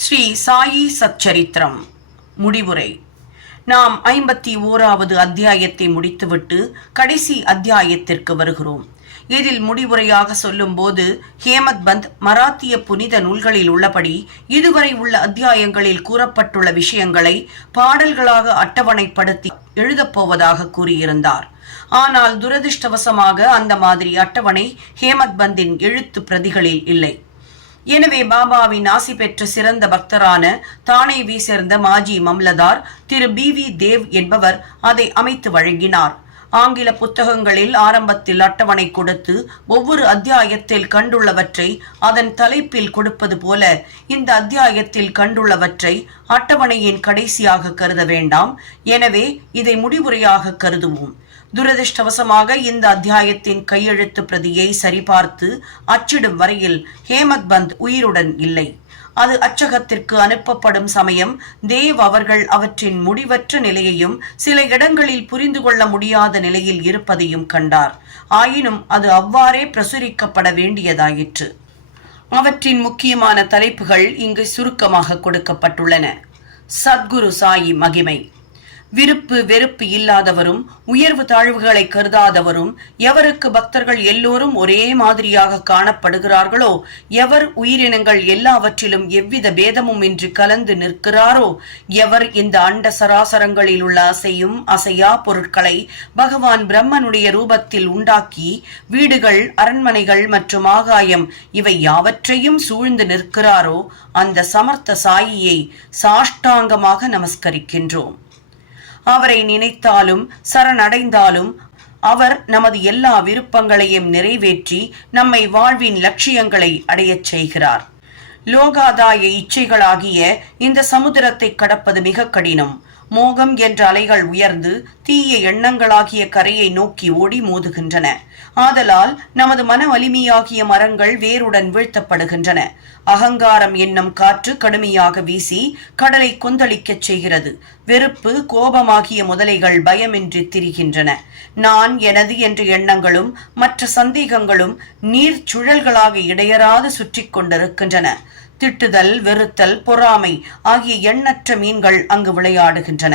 ஸ்ரீ சாயி சச்சரித்திரம் முடிவுரை. நாம் 51வது அத்தியாயத்தை முடித்துவிட்டு கடைசி அத்தியாயத்திற்கு வருகிறோம். இதில் முடிவுரையாக சொல்லும்போது ஹேமத் பந்த் மராத்திய புனித நூல்களில் உள்ளபடி இதுவரை உள்ள அத்தியாயங்களில் கூறப்பட்டுள்ள விஷயங்களை பாடல்களாக அட்டவணைப்படுத்தி எழுதப்போவதாக கூறியிருந்தார். ஆனால் துரதிருஷ்டவசமாக அந்த மாதிரி அட்டவணை ஹேமத் பந்தின் எழுத்து பிரதிகளில் இல்லை. எனவே பாபாவின் ஆசி பெற்ற சிறந்த பக்தரான தானேவை சேர்ந்த மாஜி மம்லதார் திரு BV தேவ் என்பவர் அதை அமைத்து வழங்கினார். ஆங்கில புத்தகங்களில் ஆரம்பத்தில் அட்டவணை கொடுத்து ஒவ்வொரு அத்தியாயத்தில் கண்டுள்ளவற்றை அதன் தலைப்பில் கொடுப்பது போல இந்த அத்தியாயத்தில் கண்டுள்ளவற்றை அட்டவணையின் கடைசியாக கருத வேண்டாம். எனவே இதை முடிவுரையாக கருதுவோம். துரதிருஷ்டவசமாக இந்த அத்தியாயத்தின் கையெழுத்து பிரதியை சரிபார்த்து அச்சிடும் வரையில் ஹேமத் பந்த் உயிருடன் இல்லை. அது அச்சகத்திற்கு அனுப்பப்படும் சமயம் தேவ் அவர்கள் அவற்றின் முடிவற்ற நிலையையும் சில இடங்களில் புரிந்து கொள்ள முடியாத நிலையில் இருப்பதையும் கண்டார். ஆயினும் அது அவ்வாறே பிரசுரிக்கப்பட வேண்டியதாயிற்று. அவற்றின் முக்கியமான தலைப்புகள் இங்கு சுருக்கமாக கொடுக்கப்பட்டுள்ளன. சத்குரு சாயி மகிமை. விருப்பு வெறுப்பு இல்லாதவரும் உயர்வு தாழ்வுகளை கருதாதவரும், எவருக்கு பக்தர்கள் எல்லோரும் ஒரே மாதிரியாக காணப்படுகிறார்களோ, எவர் உயிரினங்கள் எல்லாவற்றிலும் எவ்வித பேதமும் இன்றி கலந்து நிற்கிறாரோ, எவர் இந்த அண்ட சராசரங்களில் உள்ள அசையும் அசையா பொருட்களை பகவான் பிரம்மனுடைய ரூபத்தில் உண்டாக்கி வீடுகள், அரண்மனைகள் மற்றும் ஆகாயம் இவை யாவற்றையும் சூழ்ந்து நிற்கிறாரோ, அந்த சமர்த்த சாயியை சாஷ்டாங்கமாக நமஸ்கரிக்கின்றோம். அவரை நினைத்தாலும் சரணடைந்தாலும் அவர் நமது எல்லா விருப்பங்களையும் நிறைவேற்றி நம்மை வாழ்வின் லட்சியங்களை அடையச் செய்கிறார். லோகாதாய இச்சைகளாகிய இந்த சமுத்திரத்தை கடப்பது மிக கடினம். மோகம் என்ற அலைகள் உயர்ந்து தீய எண்ணங்களாகிய கரையை நோக்கி ஓடி மோதுகின்றன. ஆதலால் நமது மன வலிமையாகிய மரங்கள் வேருடன் வீழ்த்தப்படுகின்றன. அகங்காரம் என்னும் காற்று கடுமையாக வீசி கடலை கொந்தளிக்கச் செய்கிறது. வெறுப்பு, கோபமாகிய முதலைகள் பயமின்றி திரிகின்றன. நான், எனது என்ற எண்ணங்களும் மற்ற சந்தேகங்களும் நீர் சுழல்களாக இடையறாது சுற்றி கொண்டிருக்கின்றன. திட்டுதல், வெறுத்தல், பொறாமை ஆகிய எண்ணற்ற மீன்கள் அங்கு விளையாடுகின்றன.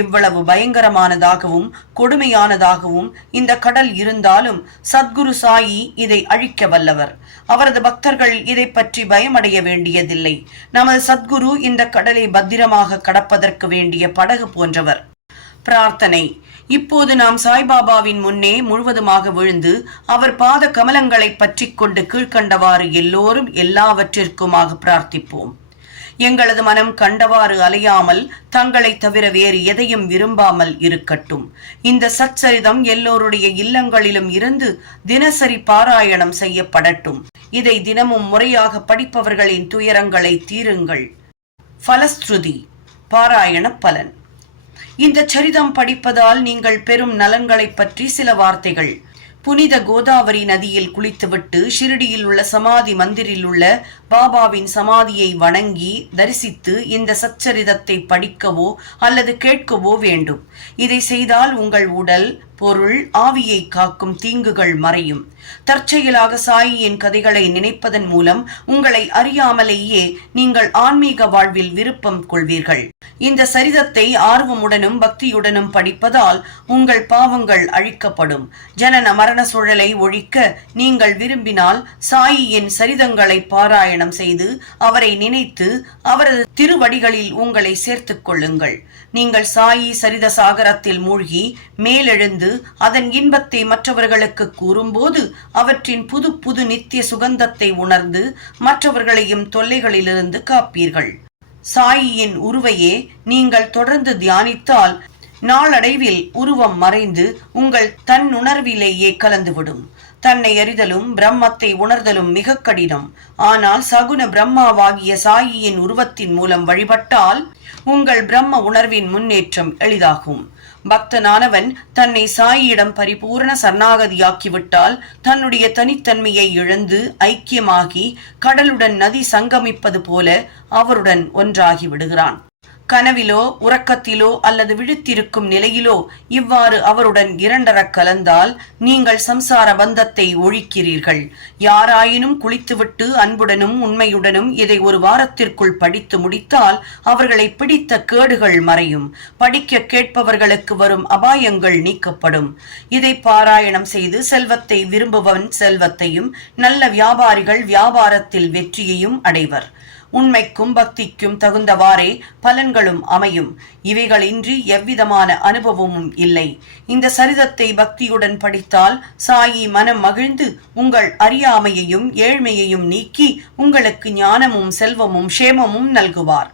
இவ்வளவு பயங்கரமானதாகவும் கொடுமையானதாகவும் இந்த கடல் இருந்தாலும் சத்குரு சாயி இதை அழிக்க வல்லவர். அவரது பக்தர்கள் இதை பற்றி பயமடைய வேண்டியதில்லை. நமது சத்குரு இந்த கடலை பத்திரமாக கடப்பதற்கு வேண்டிய படகு போன்றவர். பிரார்த்தனை. இப்போது நாம் சாய்பாபாவின் முன்னே முழுவதுமாக விழுந்து அவர் பாத கமலங்களை பற்றி கொண்டு கீழ்கண்டவாறு எல்லோரும் எல்லாவற்றிற்குமாக பிரார்த்திப்போம். எங்களது மனம் கண்டவாறு அலையாமல் தங்களை தவிர வேறு எதையும் விரும்பாமல் இருக்கட்டும். இந்த சச்சரிதம் எல்லோருடைய இல்லங்களிலும் இருந்து தினசரி பாராயணம் செய்யப்படட்டும். இதை தினமும் முறையாக படிப்பவர்களின் துயரங்களை தீருங்கள். பலஸ்ருதி. பாராயண பலன். இந்த சரிதம் படிப்பதால் நீங்கள் பெறும் நலன்களை பற்றி சில வார்த்தைகள். புனித கோதாவரி நதியில் குளித்துவிட்டு ஷிரடியில் உள்ள சமாதி மந்திரில் உள்ள பாபாவின் சமாதியை வணங்கி தரிசித்து இந்த சச்சரிதத்தை படிக்கவோ அல்லது கேட்கவோ வேண்டும். இதை செய்தால் உங்கள் உடல், பொருள், ஆவியை காக்கும் தீங்குகள் மறையும். தற்செயலாக சாயியின் கதைகளை நினைப்பதன் மூலம் உங்களை அறியாமலேயே நீங்கள் ஆன்மீக வாழ்வில் விருப்பம் கொள்வீர்கள். இந்த சரிதத்தை ஆர்வமுடனும் பக்தியுடனும் படிப்பதால் உங்கள் பாவங்கள் அழிக்கப்படும். ஜனன மரண சூழலை ஒழிக்க நீங்கள் விரும்பினால் சாயியின் சரிதங்களை பாராயணம் செய்து அவரை நினைத்து அவரது திருவடிகளில் உங்களை சேர்த்துக் கொள்ளுங்கள். நீங்கள் சாயி சரித சாகரத்தில் மூழ்கி மேலெழுந்து அதன் இன்பத்தை மற்றவர்களுக்கு கூறும்போது அவற்றின் புது புது நித்திய சுகந்தத்தை உணர்ந்து மற்றவர்களையும் தொல்லைகளிலிருந்து காப்பீர்கள். சாயியின் உருவையே நீங்கள் தொடர்ந்து தியானித்தால் நாளடைவில் உருவம் மறைந்து உங்கள் தன்னுணர்விலேயே கலந்துவிடும். தன்னை அறிதலும் பிரம்மத்தை உணர்தலும் மிக கடினம். ஆனால் சகுன பிரம்மாவாகிய சாயியின் உருவத்தின் மூலம் வழிபட்டால் உங்கள் பிரம்ம உணர்வின் முன்னேற்றம் எளிதாகும். பக்தனானவன் தன்னை சாயியிடம் பரிபூர்ண சரணாகதியாக்கிவிட்டால் தன்னுடைய தனித்தன்மையை இழந்து ஐக்கியமாகி கடலுடன் நதி சங்கமிப்பது போல அவருடன் ஒன்றாகி விடுகிறான். கனவிலோ உறக்கத்திலோ அல்லது விழித்திருக்கும் நிலையிலோ இவ்வாறு அவருடன் இரண்டரக் கலந்தால் நீங்கள் சம்சார பந்தத்தை ஒழிக்கிறீர்கள். யாராயினும் குளித்துவிட்டு அன்புடனும் உண்மையுடனும் இதை ஒரு வாரத்திற்குள் படித்து முடித்தால் அவர்களை பிடித்த கேடுகள் மறையும். படிக்க கேட்பவர்களுக்கு வரும் அபாயங்கள் நீக்கப்படும். இதை பாராயணம் செய்து செல்வத்தை விரும்புபவன் செல்வத்தையும், நல்ல வியாபாரிகள் வியாபாரத்தில் வெற்றியையும் அடைவர். உண்மைக்கும் பக்திக்கும் தகுந்தவாறே பலன்களும் அமையும். இவைகளின்றி எவ்விதமான அனுபவமும் இல்லை. இந்த சரிதத்தை பக்தியுடன் படித்தால் சாயி மனம் மகிழ்ந்து உங்கள் அறியாமையையும் ஏழ்மையையும் நீக்கி உங்களுக்கு ஞானமும் செல்வமும் க்ஷேமமும் நல்குவார்.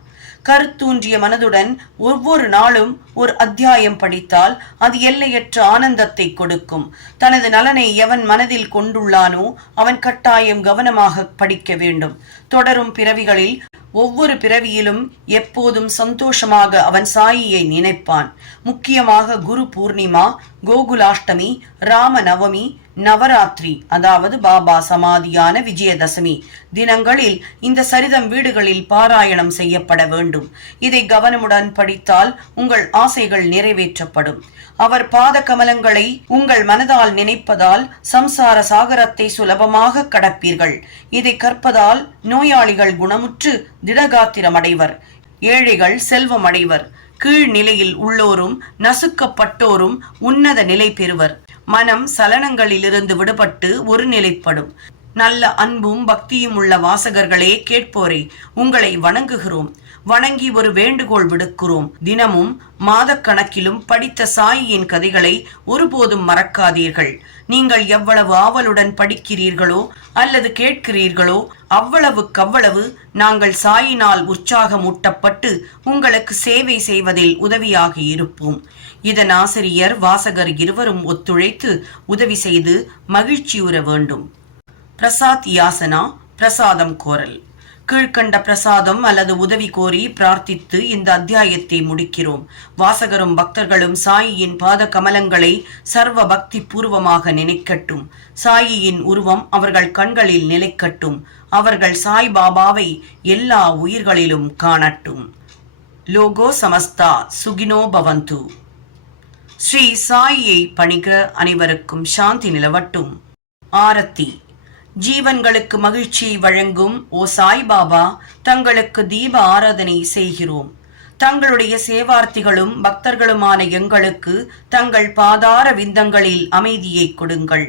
கருத்தூன்றிய மனதுடன் ஒவ்வொரு நாளும் ஒரு அத்தியாயம் படித்தால் அது எல்லையற்ற ஆனந்தத்தை கொடுக்கும். தனது நலனை எவன் மனதில் கொண்டுள்ளானோ அவன் கட்டாயம் கவனமாக படிக்க வேண்டும். தொடரும் பிறவிகளில் ஒவ்வொரு பிறவியிலும் எப்போதும் சந்தோஷமாக அவன் சாயியை நினைப்பான். முக்கியமாக குரு பூர்ணிமா, கோகுலாஷ்டமி, ராம நவமி, நவராத்திரி அதாவது பாபா சமாதியான விஜயதசமி தினங்களில் இந்த சரிதம் வீடுகளில் பாராயணம் செய்யப்பட வேண்டும். இதை கவனமுடன் படித்தால் உங்கள் ஆசைகள் நிறைவேற்றப்படும். அவர் பாத கமலங்களை உங்கள் மனதால் நினைப்பதால் சம்சார சாகரத்தை சுலபமாக கடப்பீர்கள். இதை கற்பதால் நோயாளிகள் குணமுற்று திடகாத்திரமடைவர், ஏழைகள் செல்வம் அடைவர், கீழ்நிலையில் உள்ளோரும் நசுக்கப்பட்டோரும் உன்னத நிலை பெறுவர். மனம் சலனங்களிலிருந்து விடுபட்டு ஒரு நிலைப்படும். நல்ல அன்பும் பக்தியும் உள்ள வாசகர்களே, கேட்போரே, உங்களை வணங்குகிறோம். வணங்கி ஒரு வேண்டுகோள் விடுக்கிறோம். தினமும் மாதக்கணக்கிலும் படித்த சாயியின் கதைகளை ஒருபோதும் மறக்காதீர்கள். நீங்கள் எவ்வளவு ஆவலுடன் படிக்கிறீர்களோ அல்லது கேட்கிறீர்களோ அவ்வளவுக்கவ்வளவு நாங்கள் சாயினால் உற்சாகமூட்டப்பட்டு உங்களுக்கு சேவை செய்வதில் உதவியாக இருப்போம். இதன் ஆசிரியர் வாசகர் இருவரும் ஒத்துழைத்து உதவி செய்து மகிழ்ச்சியுற வேண்டும். பிரசாத் யாசனா, பிரசாதம் கோரல். கீழ்கண்ட பிரசாதம் அல்லது உதவி கோரி பிரார்த்தித்து இந்த அத்தியாயத்தை முடிக்கிறோம். வாசகரும் பக்தர்களும் சாயியின் பாத கமலங்களை சர்வ பக்தி பூர்வமாக நினைக்கட்டும். சாயியின் உருவம் அவர்கள் கண்களில் நிலைக்கட்டும். அவர்கள் சாய் பாபாவை எல்லா உயிர்களிலும் காணட்டும். லோகோ சமஸ்தா சுகினோ பவந்து. ஸ்ரீ சாயியை பணிக. அனைவருக்கும் சாந்தி நிலவட்டும். ஆரத்தி. ஜீவன்களுக்கு மகிழ்ச்சியை வழங்கும் ஓ சாய்பாபா, தங்களுக்கு தீப ஆராதனை செய்கிறோம். தங்களுடைய சேவார்த்திகளும் பக்தர்களுமான எங்களுக்கு தங்கள் பாதார விந்தங்களில் அமைதியை கொடுங்கள்.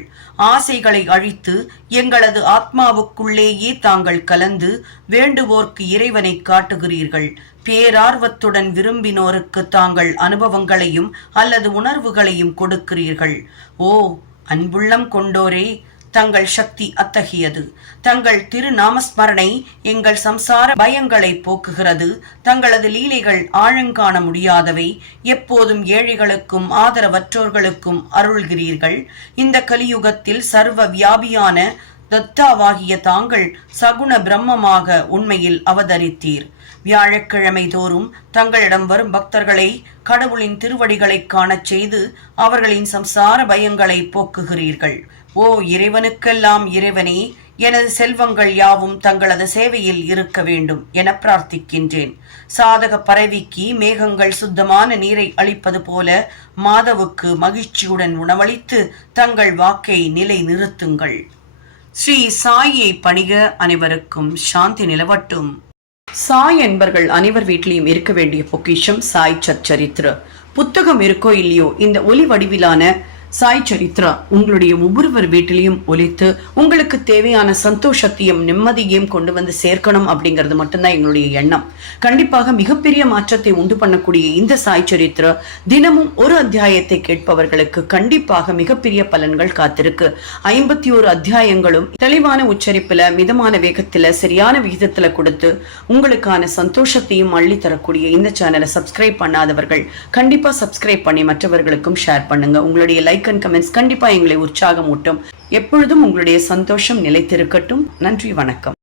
ஆசைகளை அழித்து எங்களது ஆத்மாவுக்குள்ளேயே தாங்கள் கலந்து வேண்டுவோர்க்கு இறைவனை காட்டுகிறீர்கள். பேரார்வத்துடன் விரும்பினோருக்கு தாங்கள் அனுபவங்களையும் அல்லது உணர்வுகளையும் கொடுக்கிறீர்கள். ஓ அன்புள்ளம் கொண்டோரே, தங்கள் சக்தி அத்தகையது. தங்கள் திருநாமஸ்மரணை எங்கள் சம்சார பயங்களை போக்குகிறது. தங்களது லீலைகள் ஆழங்காண முடியாதவை. எப்போதும் ஏழைகளுக்கும் ஆதரவற்றோர்களுக்கும் அருள்கிறீர்கள். இந்த கலியுகத்தில் சர்வ வியாபியான தத்தாவாகிய தாங்கள் சகுண பிரம்மமாக உண்மையில் அவதரித்தீர். வியாழக்கிழமை தோறும் தங்களிடம் வரும் பக்தர்களை கடவுளின் திருவடிகளை காணச் செய்து அவர்களின் சம்சார பயங்களை போக்குகிறீர்கள். ஓ இறைவனுக்கெல்லாம் இறைவனே, எனது செல்வங்கள் யாவும் தங்களது சேவையில் இருக்க வேண்டும் என பிரார்த்திக்கின்றேன். சாதக பறவைக்கு மேகங்கள் சுத்தமான நீரை அளிப்பது போல மாதவுக்கு மகிழ்ச்சியுடன் உணவளித்து தங்கள் வாக்கை நிலை நிறுத்துங்கள். ஸ்ரீ சாயை பணிக. அனைவருக்கும் சாந்தி நிலவட்டும். சாய் என்பர்கள் அனைவர் வீட்டிலையும் இருக்க வேண்டிய பொக்கிஷம் சாய் சச்சரித்ர. புத்தகம் இருக்கோ இல்லையோ, இந்த ஒலி வடிவிலான சாய் சரித்ரா உங்களுடைய ஒவ்வொருவர் வீட்டிலையும் ஒலித்து உங்களுக்கு தேவையான சந்தோஷத்தையும் நிம்மதியையும் கொண்டு வந்து சேர்க்கணும் அப்படிங்கிறது மட்டும்தான் எங்களுடைய எண்ணம். கண்டிப்பாக மிகப்பெரிய மாற்றத்தை உண்டு பண்ணக்கூடிய இந்த சாய் சரித்ரா தினமும் ஒரு அத்தியாயத்தை கேட்பவர்களுக்கு கண்டிப்பாக மிகப்பெரிய பலன்கள் காத்திருக்கு. 51 அத்தியாயங்களும் தெளிவான உச்சரிப்புல, மிதமான வேகத்துல, சரியான விகிதத்துல கொடுத்து உங்களுக்கான சந்தோஷத்தையும் அள்ளி தரக்கூடிய இந்த சேனலை சப்ஸ்கிரைப் பண்ணாதவர்கள் கண்டிப்பா சப்ஸ்கிரைப் பண்ணி மற்றவர்களுக்கும் ஷேர் பண்ணுங்க. உங்களுடைய லைக் அண்ட் கமெண்ட்ஸ் கண்டிப்பா எங்களை உற்சாகமூட்டும். எப்பொழுதும் உங்களுடைய சந்தோஷம் நிலைத்திருக்கட்டும். நன்றி, வணக்கம்.